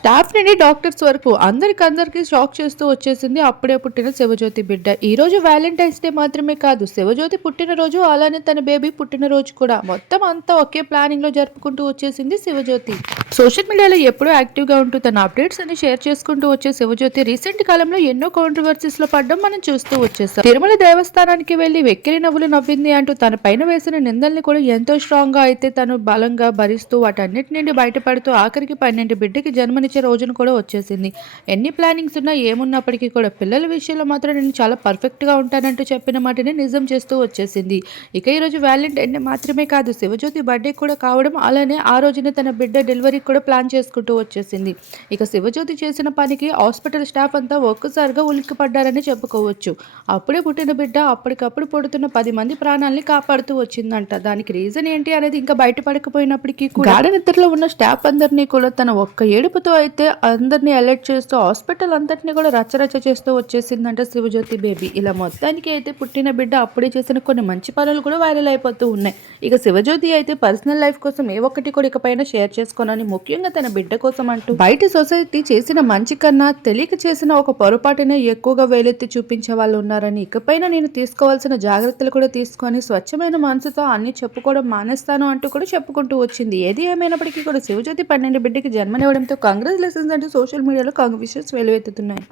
Staff నుండి doctors వరకు అందరికీ షాక్ చేస్తూ వచ్చేసింది అప్పుడే పుట్టిన శివజ్యోతి బిడ్డ. ఈ రోజు వ్యాలంటైన్స్ డే మాత్రమే కాదు, శివజ్యోతి పుట్టినరోజు, అలానే తన బేబీ పుట్టినరోజు కూడా మొత్తం అంతా ఒకే ప్లానింగ్ లో జరుపుకుంటూ వచ్చేసింది శివజ్యోతి. సోషల్ మీడియాలో ఎప్పుడూ యాక్టివ్ గా ఉంటూ తన అప్డేట్స్ అన్ని షేర్ చేసుకుంటూ వచ్చే శివజ్యోతి రీసెంట్ కాలంలో ఎన్నో కాంట్రవర్సీస్ లో పడ్డం మనం చూస్తూ వచ్చేసాం. తిరుమల దేవస్థానానికి వెళ్లి వెక్కిరి నవ్వులు నవ్వింది అంటూ తన పైన వేసిన నిందల్ని కూడా ఎంతో స్ట్రాంగ్ గా అయితే తను బలంగా భరిస్తూ వాటన్నిటి నుండి బయటపడుతూ ఆఖరికి 12 బిడ్డకి జన్మనిచ్చే రోజును కూడా వచ్చేసింది. ఎన్ని ప్లానింగ్స్ ఉన్నా ఏమున్నప్పటికీ కూడా పిల్లల విషయంలో మాత్రం నేను చాలా పర్ఫెక్ట్గా ఉంటానంటూ చెప్పిన మాటని నిజం చేస్తూ వచ్చేసింది. ఇక ఈరోజు వ్యాలంటైన్ డే మాత్రమే కాదు, శివజ్యోతి బర్త్డే కూడా కావడం, అలానే ఆ రోజునే తన బిడ్డ డెలివరీకి కూడా ప్లాన్ చేసుకుంటూ వచ్చేసింది. ఇక శివజ్యోతి చేసిన పనికి హాస్పిటల్ స్టాఫ్ అంతా ఒక్కసారిగా ఉలిక్కిపడ్డారని చెప్పుకోవచ్చు. అప్పుడే పుట్టిన బిడ్డ అప్పటికప్పుడు పుడుతున్న 10 మంది ప్రాణాలని కాపాడుతూ వచ్చిందంట. దానికి రీజన్ ఏంటి అనేది ఇంకా బయటపడకపోయినప్పటికీ కూడా గాఢ నిద్రలో ఉన్న స్టాఫ్ అందరినీ కూడా తన ఒక్క ఏడుపుతో అయితే అందరినీ అలర్ట్ చేస్తూ హాస్పిటల్ అంతటినీ కూడా రచ్చరచ్చ చేస్తూ వచ్చేసిందంట శివజ్యోతి బేబీ. ఇలా మొత్తానికి అయితే పుట్టిన బిడ్డ అప్పుడే చేసిన కొన్ని మంచి పనులు కూడా వైరల్ అయిపోతూ ఉన్నాయి. ఇక శివజ్యోతి అయితే పర్సనల్ లైఫ్ కోసం ఏ ఒక్కటి కూడా ఇకపైన షేర్ చేసుకోనని, ముఖ్యంగా తన బిడ్డ కోసం అంటూ బయట సొసైటీ చేసిన మంచి కన్నా తెలియక చేసిన ఒక పొరపాటునే ఎక్కువగా వేలెత్తి చూపించే వాళ్ళు ఉన్నారని, ఇకపైన నేను తీసుకోవాల్సిన జాగ్రత్తలు కూడా తీసుకొని స్వచ్ఛమైన మనసుతో అన్ని చెప్పుకోవడం మానేస్తాను అంటూ కూడా చెప్పుకుంటూ వచ్చింది. ఏది ఏమైనప్పటికీ కూడా శివజ్యోతి 12 బిడ్డకి జన్మనివ్వడంతో కంగ్రాచులేషన్స్ అంటూ సోషల్ మీడియాలో విషెస్ వెలువెత్తుతున్నాయి.